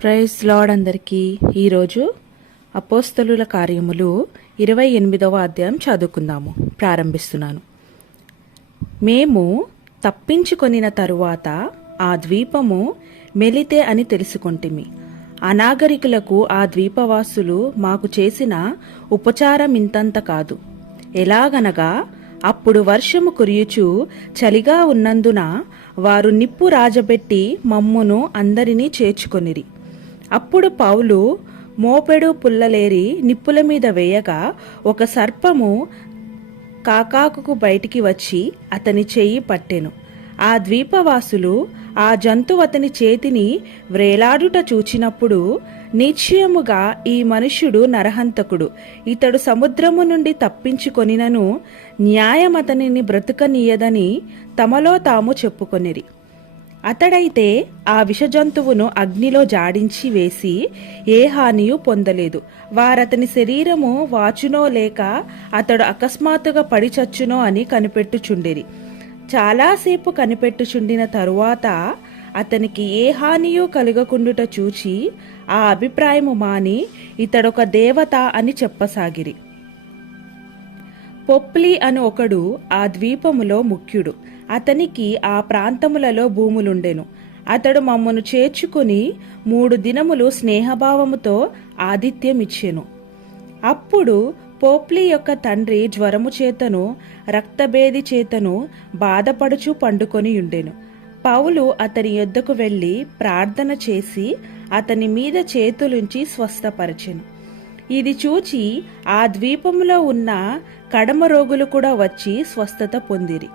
Praise lord అందరికీ ఈరోజు అపోస్తలుల కార్యములు ఇరవై ఎనిమిదవ అధ్యాయం చదువుకుందాము. ప్రారంభిస్తున్నాను. మేము తప్పించుకొనిన తరువాత ఆ ద్వీపము మెలితే అని తెలుసుకొంటిమి. అనాగరికులకు ఆ ద్వీపవాసులు మాకు చేసిన ఉపచారం ఇంతంత కాదు. ఎలాగనగా అప్పుడు వర్షము కురియుచు చలిగా ఉన్నందున వారు నిప్పు రాజబెట్టి మమ్మును అందరినీ చేర్చుకొనిరి. అప్పుడు పౌలు మోపెడు పుల్లలేరి నిప్పుల మీద వేయగా ఒక సర్పము కాకాకుకు బయటికి వచ్చి అతని చెయ్యి పట్టెను. ఆ ద్వీపవాసులు ఆ జంతువు అతని చేతిని వ్రేలాడుట చూచినప్పుడు నిశ్చయముగా ఈ మనుష్యుడు నరహంతకుడు. ఇతడు సముద్రము నుండి తప్పించుకొనినను న్యాయం అతనిని బ్రతుకనీయదని తమలో తాము చెప్పుకొనిరి. అతడైతే ఆ విషజంతువును అగ్నిలో జాడించి వేసి ఏ హానియు పొందలేదు. వారతని శరీరము వాచునో లేక అతడు అకస్మాత్తుగా పడిచచ్చునో అని కనిపెట్టుచుండిరి. చాలాసేపు కనిపెట్టుచుండిన తరువాత అతనికి ఏ హానియూ కలుగకుండుట చూచి ఆ అభిప్రాయము మాని ఇతడొక దేవత అని చెప్పసాగిరి. పొప్లి అని ఒకడు ఆ ద్వీపములో ముఖ్యుడు. అతనికి ఆ ప్రాంతములలో భూములుండెను. అతడు మమ్మను చేర్చుకుని మూడు దినములు స్నేహభావముతో ఆతిథ్యమిచ్చెను అప్పుడు పోప్లి యొక్క తండ్రి జ్వరము చేతను రక్తభేది చేతను బాధపడుచు పండుకొని ఉండెను. పౌలు అతని యొద్దకు వెళ్ళి ప్రార్థన చేసి అతని మీద చేతులుంచి స్వస్థపరచెను. ఇది చూచి ఆ ద్వీపములో ఉన్న కడమ రోగులు కూడా వచ్చి స్వస్థత పొందిరి.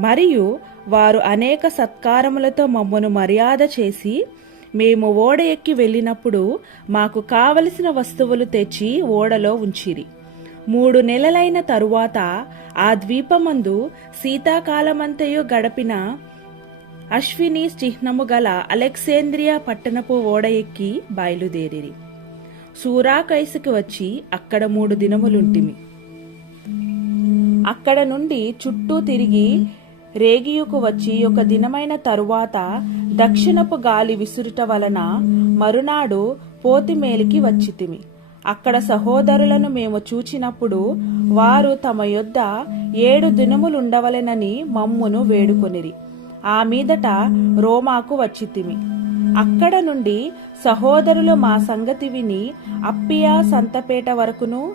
మరియు వారు అనేక సత్కారములతో మమ్మను మర్యాద చేసి మేము ఓడ ఎక్కి వెళ్ళినప్పుడు మాకు కావలసిన వస్తువులు తెచ్చి ఓడలో ఉంచిరి. మూడు నెలలైన తరువాత ఆ ద్వీపమందు శీతాకాలమంతయు గడపిన అశ్విని చిహ్నము గల అలెక్సేంద్రియా పట్టణపు ఓడ ఎక్కి బయలుదేరిరి. సూరాకైసుకి వచ్చి అక్కడ మూడు దినములుంటిమి. అక్కడ నుండి చుట్టూ తిరిగి రేగియుకు వచ్చి ఒక దినమైన తరువాత దక్షిణపు గాలి విసురుట వలన మరునాడు పోతిమేలికి వచ్చితిమి. అక్కడ సహోదరులను మేము చూచినప్పుడు వారు తమ యొద్ద ఏడు దినములుండవలెనని మమ్మును వేడుకొనిరి. ఆ మీదట రోమాకు వచ్చితిమి. అక్కడ నుండి సహోదరులు మా సంగతి విని అప్పియా సంతపేట వరకును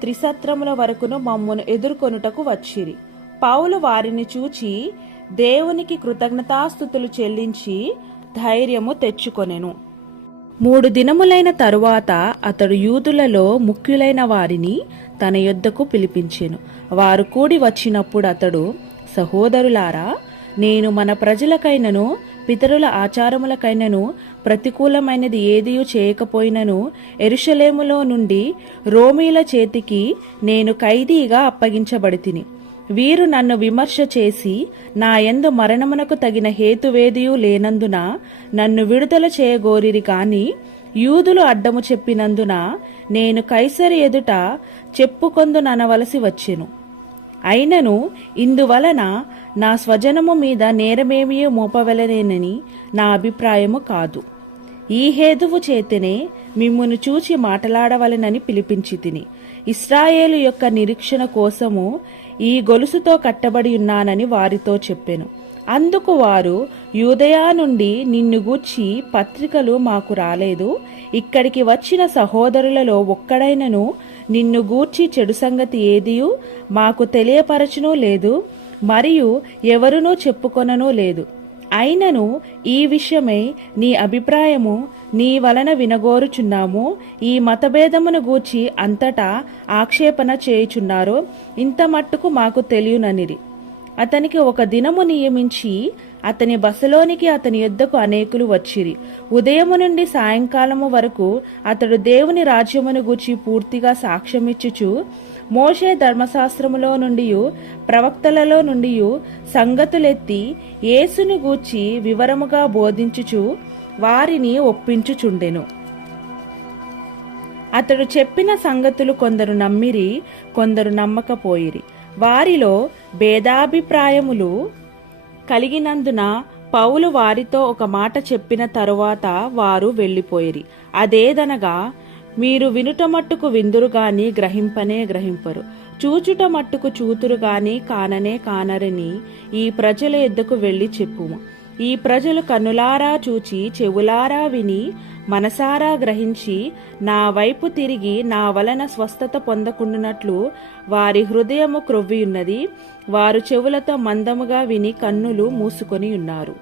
త్రిసత్రముల వరకును మమ్మును ఎదుర్కొనుటకు వచ్చిరి. పౌలు వారిని చూచి దేవునికి కృతజ్ఞతాస్థుతులు చెల్లించి ధైర్యము తెచ్చుకొనెను. మూడు దినములైన తరువాత అతడు యూదులలో ముఖ్యులైన వారిని తన యొద్దకు పిలిపించెను. వారు కూడి వచ్చినప్పుడు అతడు సహోదరులారా నేను మన ప్రజలకైనను పితరుల ఆచారములకైనను ప్రతికూలమైనది ఏదియు చేయకపోయినను ఎరుషలేములో నుండి రోమీల చేతికి నేను ఖైదీగా అప్పగించబడి తిని వీరు నన్ను విమర్శ చేసి నా ఎందు మరణమునకు తగిన హేతువేదియు లేనందున నన్ను విడుదల చేయగోరిరి కాని యూదులు అడ్డము చెప్పినందున నేను కైసరి ఎదుట చెప్పుకొందుననవలసి వచ్చెను. అయినను ఇందువలన నా స్వజనము మీద నేరమేమీ మోపవలనేనని నా అభిప్రాయము కాదు. ఈ హేతువు చేతనే మిమ్మును చూచి మాట్లాడవలెనని పిలిపించి తిని ఇస్రాయేలు యొక్క నిరీక్షణ కోసము ఈ గొలుసుతో కట్టబడి ఉన్నానని వారితో చెప్పెను. అందుకు వారు యూదయా నుండి నిన్ను గూర్చి పత్రికలు మాకు రాలేదు. ఇక్కడికి వచ్చిన సహోదరులలో ఒక్కడైనను నిన్ను గూర్చి చెడు సంగతి ఏదియూ మాకు తెలియపరచునూ లేదు మరియు ఎవరునూ చెప్పుకొననూ లేదు. అయినను ఈ విషయమై నీ అభిప్రాయము నీ వలన వినగోరుచున్నాము. ఈ మతభేదమును గూర్చి అంతటా ఆక్షేపణ చేయుచున్నారు. ఇంత మట్టుకు మాకు తెలియననిరి. అతనికి ఒక దినము నియమించి అతని బసలోనికి అతని యొద్దకు అనేకులు వచ్చిరి. ఉదయము నుండి సాయంకాలము వరకు అతడు దేవుని రాజ్యమును గూర్చి పూర్తిగా సాక్ష్యమిచ్చుచు మోషే ధర్మశాస్త్రములో నుండి ప్రవక్తలలో నుండి సంగతులెత్తి యేసుని గూర్చి వివరముగా బోధించుచు వారిని ఒప్పించుచుండెను. అతడు చెప్పిన సంగతులు కొందరు నమ్మిరి కొందరు నమ్మకపోయిరి. వారిలో భేదాభిప్రాయములు కలిగినందున పౌలు వారితో ఒక మాట చెప్పిన తరువాత వారు వెళ్ళిపోయిరి. అదేదనగా మీరు వినుట మట్టుకు విందురు గాని గ్రహింపనే గ్రహింపరు. చూచుట మట్టుకు చూతురు గాని కాననే కానరని ఈ ప్రజల ఎద్దకు వెళ్ళి చెప్పుము. ఈ ప్రజలు కన్నులారా చూచి చెవులారా విని మనసారా గ్రహించి నా వైపు తిరిగి నా వలన స్వస్థత పొందకుండునట్లు వారి హృదయము క్రొవ్వియున్నది వారు చెవులతో మందముగా విని కన్నులు మూసుకొని ఉన్నారు.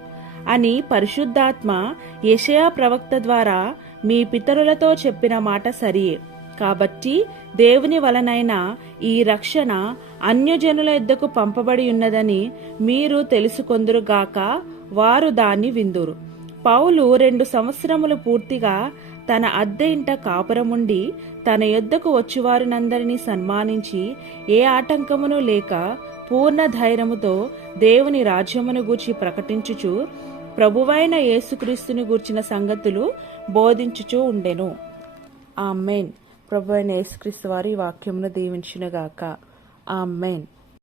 అని పరిశుద్ధాత్మ యషయా ప్రవక్త ద్వారా మీ పితరులతో చెప్పిన మాట సరియే కాబట్టి దేవుని వలనైన ఈ రక్షణ అన్యజనుల ఎద్దకు పంపబడి ఉన్నదని మీరు తెలుసుకొందురుగాక వారు దాన్ని విందురు. పౌలు రెండు సంవత్సరములు పూర్తిగా తన అద్దె ఇంట కాపురముండి తన యొద్దకు వచ్చివారినందరినీ సన్మానించి ఏ ఆటంకమును లేక పూర్ణ ధైర్యముతో దేవుని రాజ్యమును గూర్చి ప్రకటించుచు ప్రభువైన యేసుక్రీస్తుని గూర్చిన సంగతులు బోధించుచూ ఉండెను. ఆమెన్. ప్రభు అయిన యేసుక్రీస్తు వారి వాక్యమును దీవించునుగాక. ఆమెన్.